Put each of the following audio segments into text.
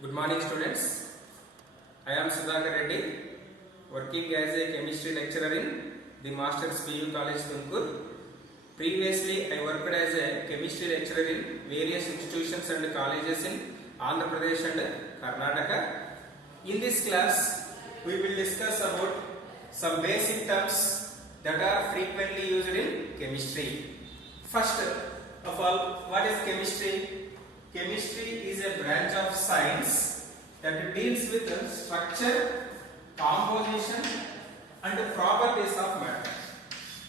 Good morning, students. I am Sudhakar Reddy, working as a chemistry lecturer in the Masters PU College, Tumkur. Previously, I worked as a chemistry lecturer in various institutions and colleges in Andhra Pradesh and Karnataka. In this class, we will discuss about some basic terms that are frequently used in chemistry. First of all, what is chemistry? Chemistry is a branch of science that deals with the structure, composition and properties of matter.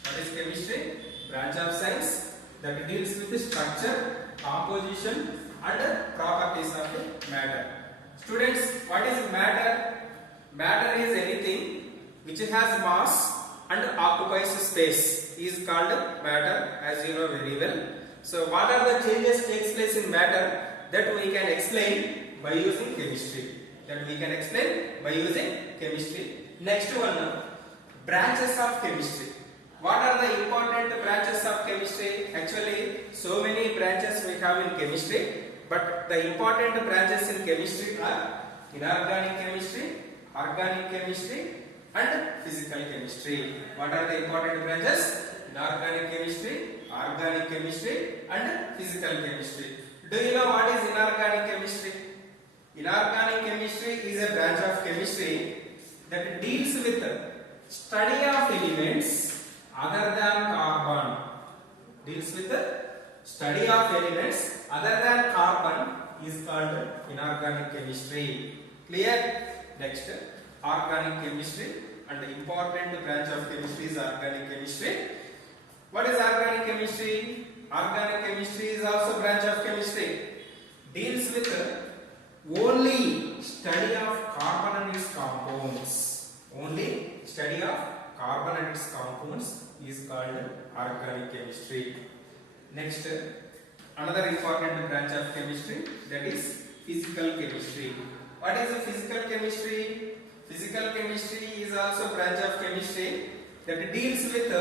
What is chemistry? Branch of science that deals with the structure, composition and properties of the matter. Students, what is matter? Matter is anything which has mass and occupies space is called matter, as you know very well. So what are the changes takes place in matter that we can explain by using chemistry? Next one, branches of chemistry. What are the important branches of chemistry? Actually, so many branches we have in chemistry, but the important branches in chemistry are inorganic chemistry, organic chemistry and physical chemistry. What are the important branches? Inorganic chemistry, organic chemistry and physical chemistry. Do you know what is inorganic chemistry? Inorganic chemistry is a branch of chemistry that deals with the study of elements other than carbon. Deals with the study of elements other than carbon is called inorganic chemistry. Clear? Next, organic chemistry, and the important branch of chemistry is organic chemistry. What is organic chemistry? Organic chemistry is also branch of chemistry. Deals with only study of carbon and its compounds. Only study of carbon and its compounds is called organic chemistry. Next, another important branch of chemistry, that is physical chemistry. What is the physical chemistry? Physical chemistry is also branch of chemistry that deals with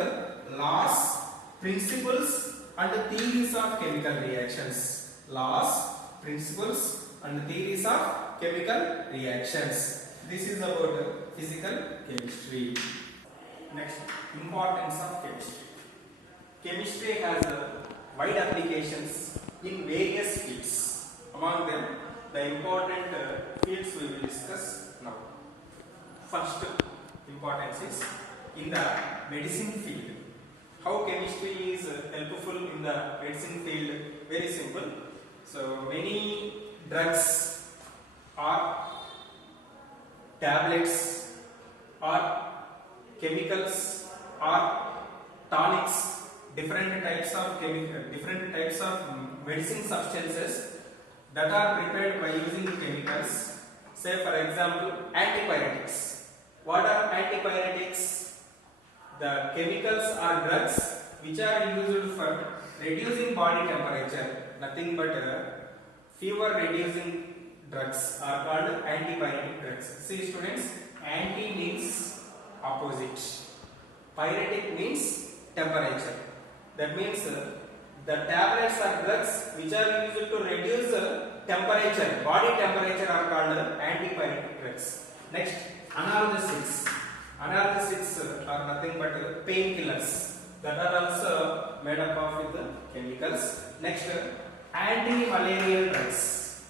laws, principles and theories of chemical reactions. Laws, principles and theories of chemical reactions. This is about physical chemistry. Next, importance of chemistry. Chemistry has wide applications in various fields. Among them, the important fields we will discuss now. First importance is in the medicine field. How chemistry is helpful in the medicine field? Very simple. So many drugs or tablets or chemicals or tonics, different types of medicine substances that are prepared by using chemicals. Say for example, antipyretics. What are antipyretics? The chemicals or drugs which are used for reducing body temperature, nothing but fever reducing drugs are called antipyretic drugs. See students, anti means opposite, pyretic means temperature. That means the tablets or drugs which are used to reduce temperature, body temperature are called antipyretic drugs. Next, analgesics. Analgesics are nothing but painkillers that are also made up of with chemicals. Next, anti-malarial drugs.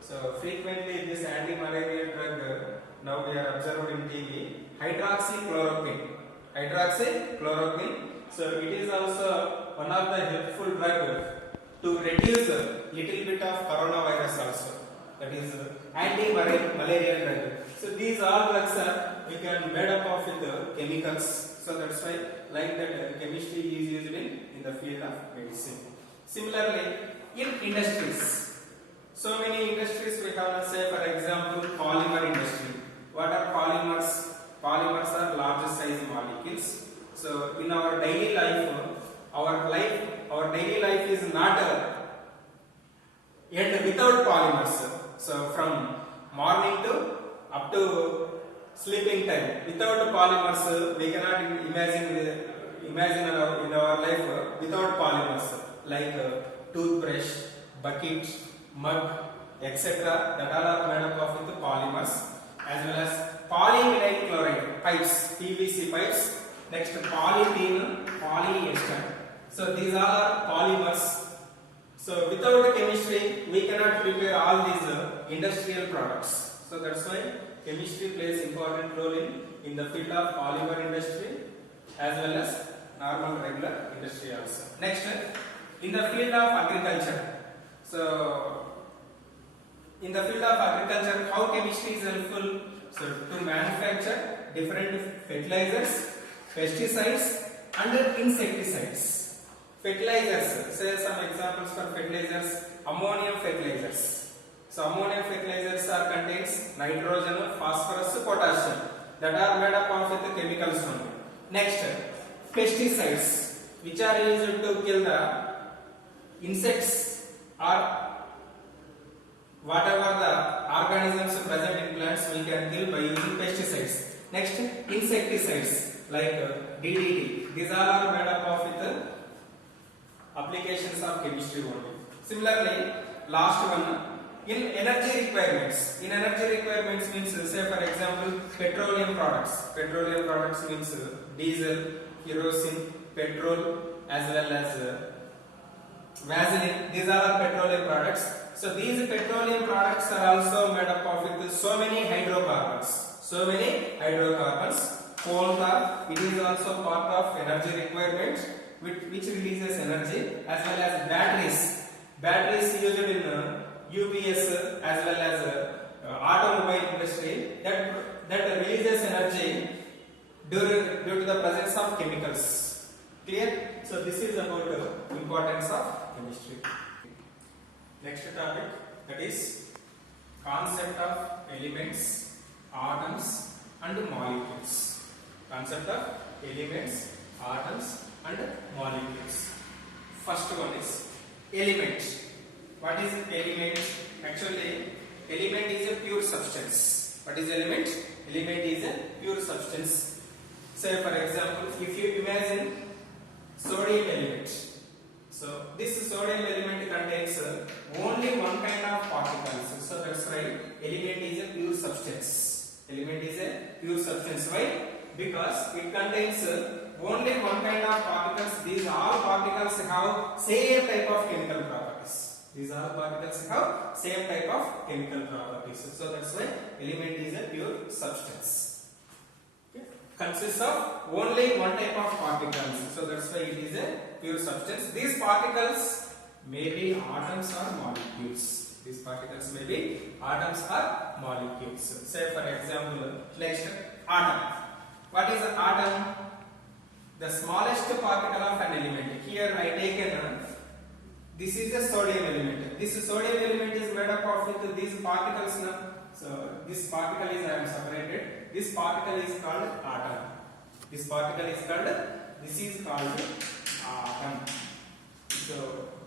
So frequently this anti-malarial drug now we are observed in TV, hydroxychloroquine. Hydroxychloroquine. So it is also one of the helpful drug to reduce little bit of coronavirus also. That is anti-malarial drug. So these all drugs are we can made up of with chemicals. So that's why like that chemistry is used in the field of medicine. Similarly, in industries, so many industries we have. Say for example, polymer industry. What are polymers? Polymers are large size molecules. So in our daily life, our daily life is not end without polymers. So from morning to up to sleeping time, without polymers we cannot imagine in our life without polymers, like toothbrush, bucket, mug, etc. That all are made up of with polymers, as well as polyvinyl chloride pipes, PVC pipes. Next, polythene, polyester. So these all are polymers. So without chemistry, we cannot prepare all these industrial products. So that's why chemistry plays important role in the field of polymer industry as well as normal regular industry also. Next, in the field of agriculture. So in the field of agriculture, how chemistry is helpful? So to manufacture different fertilizers, pesticides and insecticides. Fertilizers, say some examples for fertilizers, ammonium fertilizers. So ammonium fertilizers are contains nitrogen, phosphorus, potassium that are made up of with chemicals only. Next, pesticides which are used to kill the insects or whatever the organisms present in plants we can kill by using pesticides. Next, insecticides like DDT. These all are made up of with applications of chemistry only. Similarly, last one, in energy requirements. In energy requirements means, say for example, petroleum products. Petroleum products means diesel, kerosene, petrol, as well as Vaseline. These are petroleum products. So these petroleum products are also made up of with so many hydrocarbons. So many hydrocarbons. Coal tar, it is also part of energy requirement, which releases energy, as well as batteries. Batteries used in UPS as well as automobile industry that releases energy due to the presence of chemicals. Clear? So this is about importance of chemistry. Next topic, that is concept of elements, atoms and molecules. Concept of elements, atoms and molecules. First one is element. What is element? Actually, element is a pure substance. What is element? Element is a pure substance. Say for example, if you imagine sodium element. So this sodium element contains only one kind of particles. So that's why element is a pure substance. Element is a pure substance. Why? Because it contains only one kind of particles. These all particles have same type of chemical properties. These all particles have same type of chemical properties. So that's why element is a pure substance. Okay. Consists of only one type of particles. So that's why it is a pure substance. These particles may be atoms or molecules. These particles may be atoms or molecules. Say for example, next atom. What is an atom? The smallest particle of an element. Here I taken this is the sodium element. This sodium element is made up of with these particles now. So this particle is I am separated. This particle is called atom. This particle is called atom.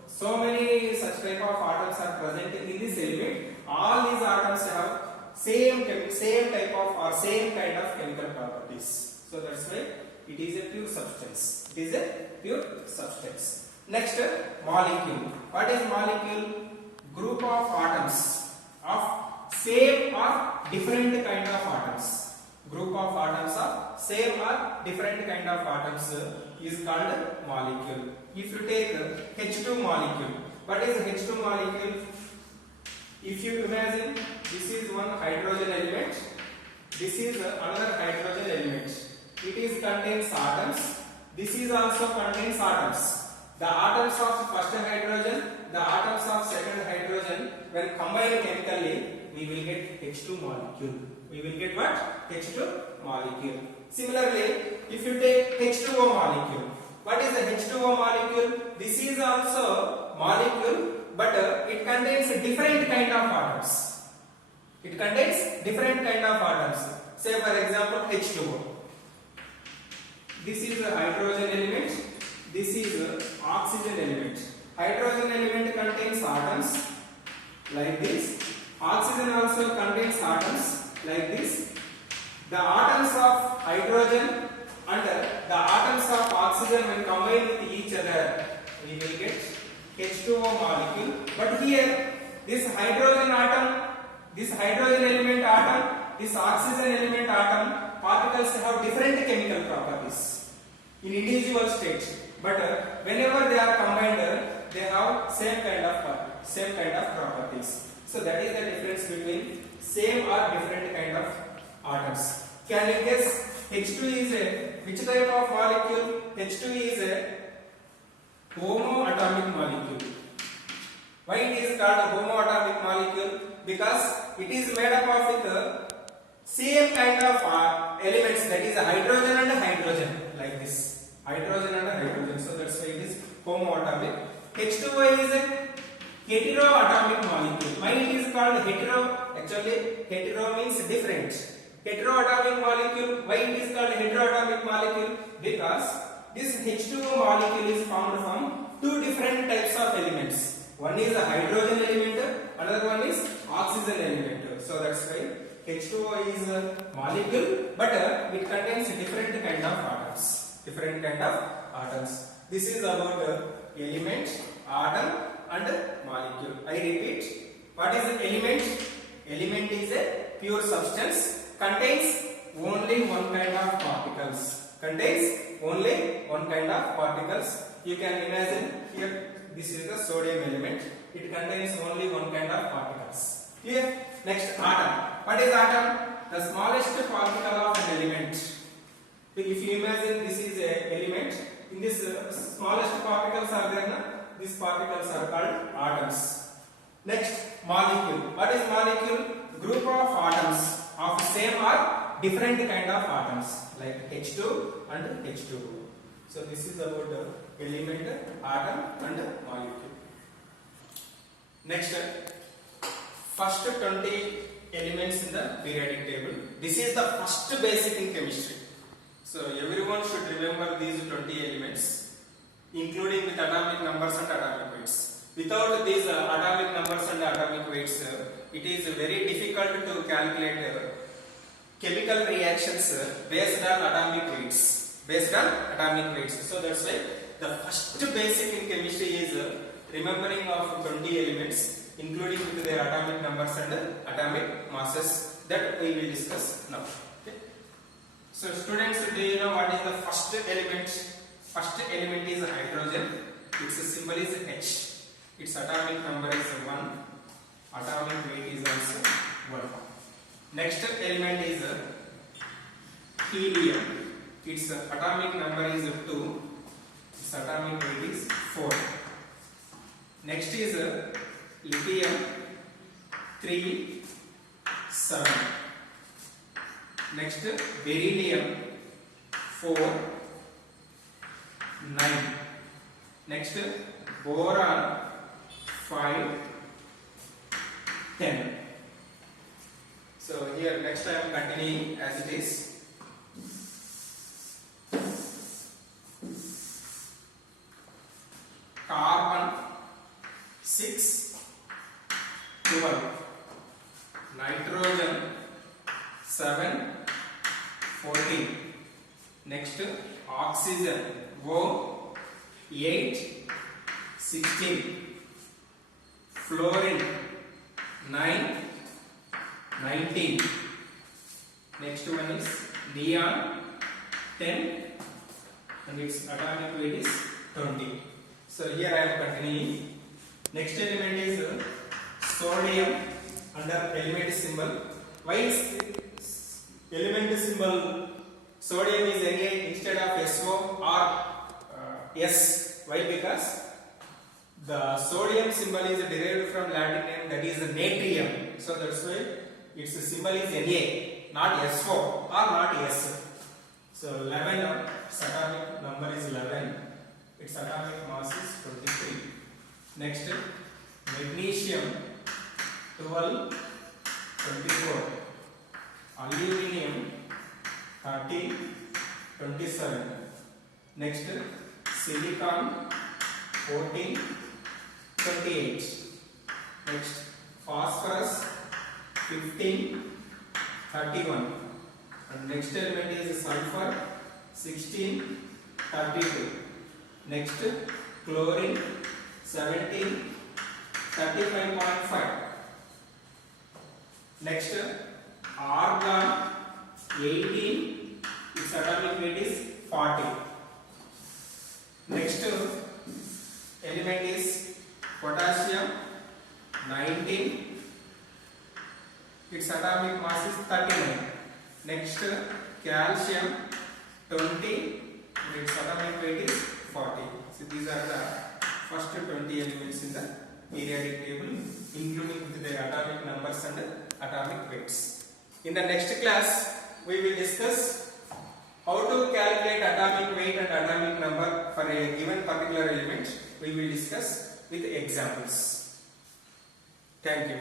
So many such type of atoms are present in this element. All these atoms have same type of or same kind of chemical properties. So that's why it is a pure substance. It is a pure substance. Next, molecule. What is molecule? Group of atoms of same or different kind of atoms. Group of atoms of same or different kind of atoms is called molecule. If you take H2 molecule, what is H2 molecule? If you imagine this is one hydrogen element, this is another hydrogen element. It is contains atoms. This is also contains atoms. The atoms of first hydrogen, the atoms of second hydrogen, when combined chemically, we will get H2 molecule. We will get what? H2 molecule. Similarly, if you take H2O molecule, what is the H2O molecule? This is also molecule, but it contains different kind of atoms. It contains different kind of atoms. Say for example H2O. This is a hydrogen element. This is a oxygen element. Hydrogen element contains atoms like this. Oxygen also contains atoms like this. The atoms of hydrogen and the atoms of oxygen when combined with each other, we will get H2O molecule. But here, this hydrogen atom this hydrogen element atom, this oxygen element atom, particles have different chemical properties in individual states, but whenever they are combined, they have same kind of properties. So that is the difference between same or different kind of atoms. Can you guess H2 is which type of molecule? H2 is a homoatomic molecule. Why it is called a homoatomic molecule? Because it is made up of with same kind of elements, that is hydrogen and hydrogen, like this. Hydrogen and hydrogen. So that's why it is homoatomic. H2O is a heteroatomic molecule. Why it is called hetero? Actually, hetero means different. Heteroatomic molecule. Why it is called heteroatomic molecule? Because this H2O molecule is formed from two different types of elements. One is a hydrogen element, another one is oxygen element. So that's why H2O is a molecule, but it contains different kind of atoms. Different kind of atoms. This is about element, atom, and molecule. I repeat. What is an element? Element is a pure substance. Contains only one kind of particles. Contains only one kind of particles. You can imagine here. This is the sodium element. It contains only one kind of particles. Here, next atom. What is atom? The smallest particle of an element. If you imagine this is a element, in this smallest particles are there. These particles are called atoms. Next, molecule. What is molecule? Group of atoms of same or different kind of atoms, like H2 and H2O. So this is about element, atom, and molecule. Next, first 20 elements in the periodic table. This is the first basic in chemistry. So everyone should remember these 20 elements, including with atomic numbers and atomic weights. Without these atomic numbers and atomic weights, it is very difficult to calculate chemical reactions based on atomic weights. So that's why the first basic in chemistry is remembering of 20 elements, including with their atomic numbers and atomic masses, that we will discuss now. Okay. So students, do you know what is the first element? First element is hydrogen. Its symbol is H. Its atomic number is 1. Atomic weight is also 1. Next element is helium. Its atomic number is 2. Its atomic weight is 4. Next is lithium, 3, 7. Next, beryllium, 4, 9. Next, boron, 5, 10. So here next I am continuing as it is. Carbon, 6, 12. Nitrogen, 7, 14. Next, oxygen, O, 8, 16. Fluorine, 9, 19. Next one is neon, 10, and its atomic weight is 20. So here I am continuing. Next element is sodium under element symbol. Why is element symbol sodium is Na instead of SO or S? Why? Because the sodium symbol is derived from Latin name, that is natrium. So that's why its symbol is Na, not SO or not S. So 11, its atomic number is 11. Its atomic mass is 23. Next, magnesium, 12, 24. Aluminium, 30, 27. Next, silicon, 14, 28. Next, phosphorus, 15, 31. And next element is sulfur, 16, 32. Next, chlorine, 17, 35.5. Next, argon 18, its atomic weight is 40. Next element is potassium 19, its atomic mass is 39. Next, calcium 20, its atomic weight is 40. So these are the first 20 elements in the periodic table, including with their atomic numbers and atomic weights. In the next class, we will discuss how to calculate atomic weight and atomic number for a given particular element. We will discuss with examples. Thank you.